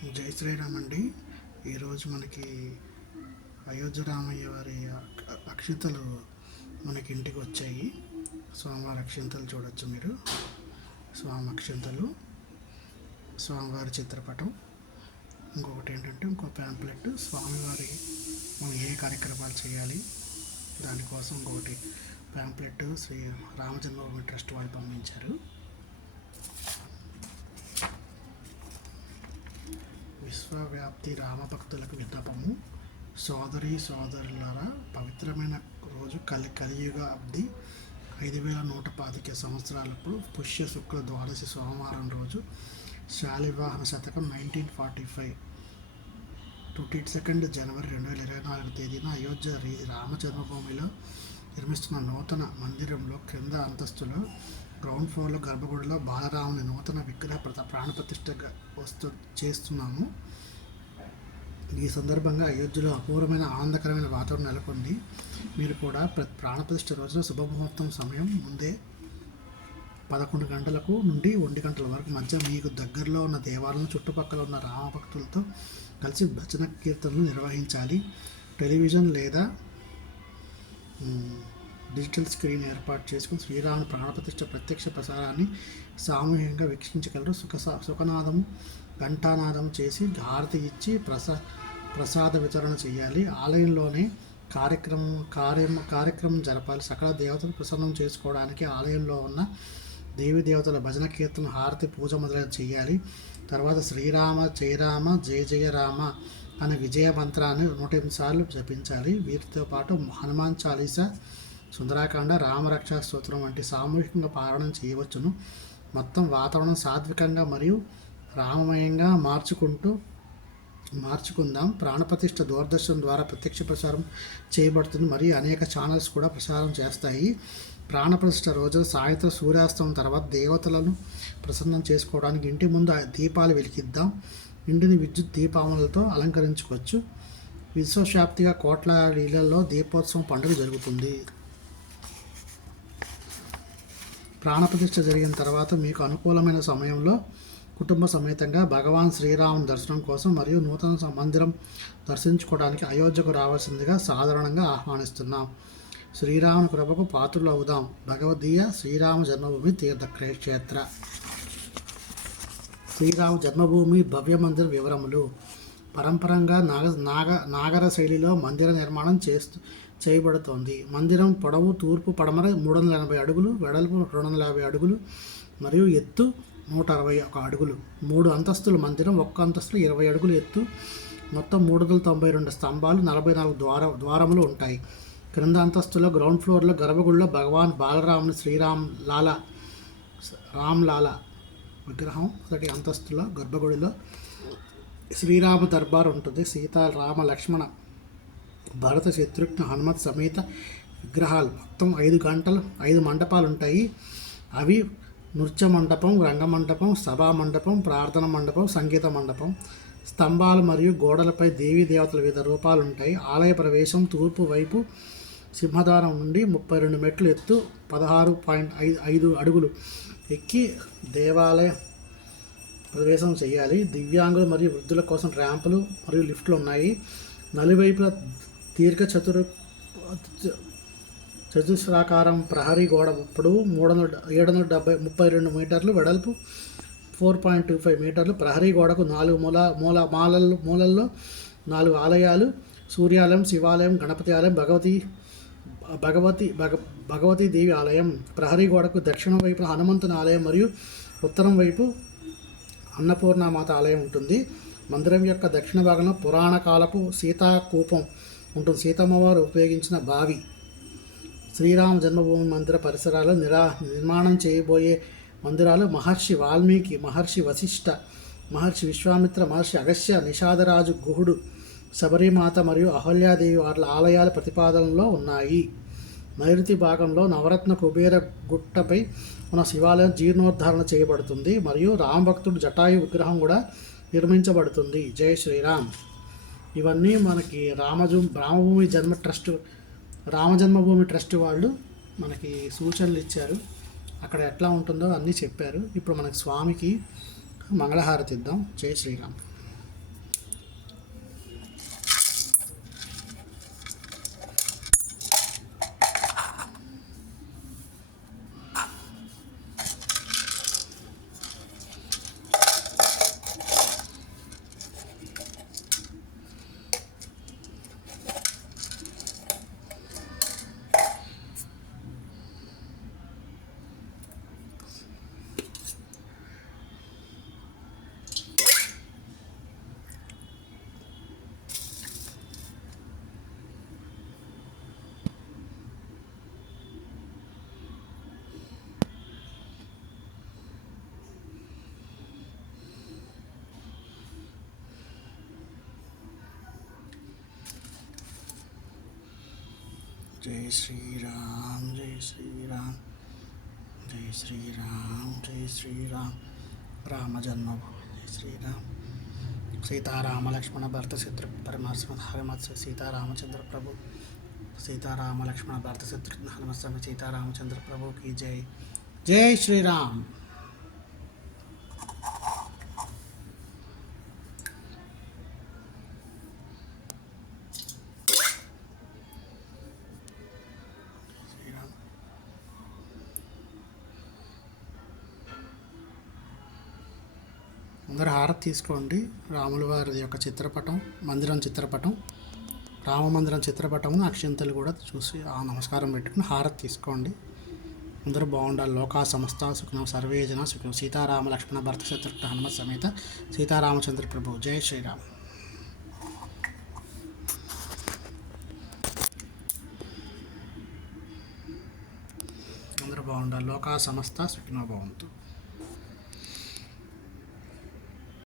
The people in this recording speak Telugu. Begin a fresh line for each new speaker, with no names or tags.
జై శ్రీరామ్ అండి. ఈరోజు మనకి అయోధ్య రామయ్య వారి అక్షింతలు మనకి ఇంటికి వచ్చాయి. స్వామివారి అక్షింతలు చూడొచ్చు మీరు. స్వామి అక్షింతలు స్వామివారి చిత్రపటం. ఇంకొకటి ఏంటంటే ఇంకో ప్యాంప్లెట్ స్వామివారి మనం ఏ కార్యక్రమాలు చేయాలి దానికోసం ఇంకొకటి ప్యాంప్లెట్ శ్రీ రామజన్మభూమి ట్రస్ట్ వాళ్ళు పంపించారు. విశ్వవ్యాప్తి రామభక్తులకు విన్నపము. సోదరి సోదరులారా పవిత్రమైన రోజు కలి కలియుగ అబ్ది. ఐదు వేల నూట పాతిక సంవత్సరాలప్పుడు పుష్య శుక్ల ద్వాదశి సోమవారం రోజు శాలివాహన శతకం nineteen forty five. Twenty second జనవరి రెండు వేల ఇరవై నాలుగు తేదీన అయోధ్య రీ- రామ నిర్మిస్తున్న నూతన మందిరంలో క్రింద అంతస్తులో గ్రౌండ్ ఫ్లోర్లో గర్భగుడిలో బాలరాముని నూతన విగ్రహ ప్ర ప్రాణప్రతిష్ఠ వస్తు చేస్తున్నాము. ఈ సందర్భంగా అయోధ్యలో అపూర్వమైన ఆనందకరమైన వాతావరణం నెలకొంది. మీరు కూడా ప్ర ప్రాణప్రతిష్ఠ రోజున శుభముహూర్తం సమయం ముందే పదకొండు గంటలకు నుండి ఒంటి గంటల వరకు మధ్య మీకు దగ్గరలో ఉన్న దేవాలయం చుట్టుపక్కల ఉన్న రామభక్తులతో కలిసి భజన కీర్తనలు నిర్వహించాలి. టెలివిజన్ లేదా డిజిటల్ స్క్రీన్ ఏర్పాటు చేసుకుని శ్రీరాముని ప్రాణప్రతిష్ఠ ప్రత్యక్ష ప్రసారాన్ని సామూహికంగా వీక్షించగలరు. సుఖ సుఖనాదం ఘంటానాదం చేసి హారతి ఇచ్చి ప్రసా ప్రసాద వితరణ చేయాలి. ఆలయంలోనే కార్యక్రమం కార్యం కార్యక్రమం జరపాలి. సకల దేవతలు ప్రసన్నం చేసుకోవడానికి ఆలయంలో ఉన్న దేవి దేవతల భజన కీర్తన హారతి పూజ మొదలైన చేయాలి. తర్వాత శ్రీరామ జయరామ జయ జయ రామ అనే విజయ మంత్రాన్ని నూట ఎనిమిది సార్లు జపించాలి. వీటితో పాటు హనుమాన్ చాలీస సుందరాకాండ రామరక్షా స్తోత్రం వంటి సామూహికంగా పారాయణం చేయవచ్చును. మొత్తం వాతావరణం సాత్వికంగా మరియు రామమయంగా మార్చుకుంటూ మార్చుకుందాం. ప్రాణప్రతిష్ఠ దూరదర్శన్ ద్వారా ప్రత్యక్ష ప్రసారం చేయబడుతుంది. మరియు అనేక ఛానల్స్ కూడా ప్రసారం చేస్తాయి. ప్రాణప్రతిష్ఠ రోజు సాయంత్రం సూర్యాస్తమం తర్వాత దేవతలను ప్రసన్నం చేసుకోవడానికి ఇంటి ముందు దీపాలు వెలికిద్దాం ఇంటిని విద్యుత్ దీపావళులతో అలంకరించుకోవచ్చు. విశ్వవ్యాప్తిగా కోట్ల ఇళ్ళలో దీపోత్సవం పండుగ జరుగుతుంది. ప్రాణప్రతిష్ఠ జరిగిన తర్వాత మీకు అనుకూలమైన సమయంలో కుటుంబ సమేతంగా భగవాన్ శ్రీరాముని దర్శనం కోసం మరియు నూతన మందిరం దర్శించుకోవడానికి అయోధ్యకు రావాల్సిందిగా సాధారణంగా ఆహ్వానిస్తున్నాం. శ్రీరాముని కృపకు పాత్రలు అవుదాం భగవదీయ శ్రీరామ జన్మభూమి తీర్థక్షేత్ర. శ్రీరామ జన్మభూమి భవ్య మందిర వివరములు. పరంపరంగా నాగ నాగ నాగర శైలిలో మందిర నిర్మాణం చేస్తూ చేయబడుతోంది. మందిరం పొడవు తూర్పు పడమర మూడు వందల ఎనభై అడుగులు వెడల్పు రెండు వందల యాభై అడుగులు మరియు ఎత్తు నూట అరవై ఒక అడుగులు. మూడు అంతస్తుల మందిరం ఒక్క అంతస్తులు ఇరవై అడుగులు ఎత్తు. మొత్తం మూడు వందల తొంభై రెండు స్తంభాలు నలభై నాలుగు ద్వార ద్వారములు ఉంటాయి. క్రింద అంతస్తులో గ్రౌండ్ ఫ్లోర్లో గర్భగుడిలో భగవాన్ బాలరాముని శ్రీరామ్ లాల రామ్ లాల విగ్రహం. మొదటి అంతస్తులో గర్భగుడిలో శ్రీరామ దర్బార్ ఉంటుంది. సీత రామ లక్ష్మణ భరత శత్రుఘ్న హనుమత్ సమేత విగ్రహాలు. మొత్తం ఐదు గంటలు ఐదు మండపాలు ఉంటాయి. అవి నృత్య మండపం రంగమండపం సభా మండపం ప్రార్థన మండపం సంగీత మండపం స్తంభాలు మరియు గోడలపై దేవీ దేవతల వివిధ రూపాలు ఉంటాయి ఆలయ ప్రవేశం తూర్పు వైపు సింహద్వారం నుండి ముప్పై రెండు మెట్లు ఎత్తు పదహారు పాయింట్ ఐదు ఐదు అడుగులు ఎక్కి దేవాలయ ప్రవేశం చేయాలి. దివ్యాంగులు మరియు వృద్ధుల కోసం ర్యాంపులు మరియు లిఫ్ట్లు ఉన్నాయి నలువైపుల దీర్ఘ చతురు చతుస్రాకారం ప్రహరీ గోడ ఇప్పుడు మూడు వందల ఏడు వందల డెబ్బై ముప్పై రెండు మీటర్లు వెడల్పు ఫోర్ పాయింట్ టూ ఫైవ్ మీటర్లు ప్రహరీ గోడకు నాలుగు మూల మూల మాలల్లో మూలల్లో నాలుగు ఆలయాలు సూర్యాలయం శివాలయం గణపతి ఆలయం భగవతి భగవతి భగ భగవతి దేవి ఆలయం. ప్రహరీ గోడకు దక్షిణం వైపు హనుమంతుని ఆలయం మరియు ఉత్తరం వైపు అన్నపూర్ణమాత ఆలయం ఉంటుంది. మందిరం యొక్క దక్షిణ భాగంలో పురాణ కాలపు సీతాకూపం ఉంటుంది. సీతమ్మవారు ఉపయోగించిన బావి. శ్రీరామ జన్మభూమి మందిర పరిసరాలు నిరా నిర్మాణం చేయబోయే మందిరాలు మహర్షి వాల్మీకి మహర్షి వశిష్ఠ మహర్షి విశ్వామిత్ర మహర్షి అగస్య నిషాదరాజు గుహుడు శబరిమాత మరియు అహల్యాదేవి వారి ఆలయాల ప్రతిపాదనలో ఉన్నాయి. నైరుతి భాగంలో నవరత్న కుబేర గుట్టపై ఉన్న శివాలయం జీర్ణోద్ధరణ చేయబడుతుంది మరియు రామభక్తుడు జటాయు విగ్రహం కూడా నిర్మించబడుతుంది. జై శ్రీరామ్. ఇవన్నీ మనకి రామజు రామభూమి జన్మ ట్రస్ట్ రామజన్మభూమి ట్రస్ట్ వాళ్ళు మనకి సూచనలు ఇచ్చారు. అక్కడ ఎట్లా ఉంటుందో అన్నీ చెప్పారు. ఇప్పుడు మనకి స్వామికి మంగళహారతి ఇద్దాం. జై శ్రీరామ్. జై శ్రీరామ్ జై శ్రీరామ్ జై శ్రీరామ్ జై శ్రీరామ్ రామ జన్మభూమి జై శ్రీరామ్ సీతారామ లక్ష్మణ భరత శత్రుఘ్న పరమాత్మ హనుమత్స సీతారామచంద్ర ప్రభు సీతారామ లక్ష్మణ భరత శత్రుఘ్న హనుమత్స సీతారామచంద్ర ప్రభు की జై జై శ్రీరామ్ శ్రీరామ్ అందరూ హారతి తీసుకోండి. రాముల వారి యొక్క చిత్రపటం మందిరం చిత్రపటం రామ మందిరం చిత్రపటం అక్షంతలు కూడా చూసి ఆ నమస్కారం పెట్టుకుని హారతి తీసుకోండి. అందరూ బాగుండాలి. లోకా సంస్థ సుఖం సర్వేజన సుఖం సీతారామ లక్ష్మణ భరత శత్రుఘ్న హనుమత్ సమేత సీతారామచంద్ర ప్రభు. జై శ్రీరామ్. అందరూ బాగుండాలి. లోకా సమస్త సుఖినో భవంతు.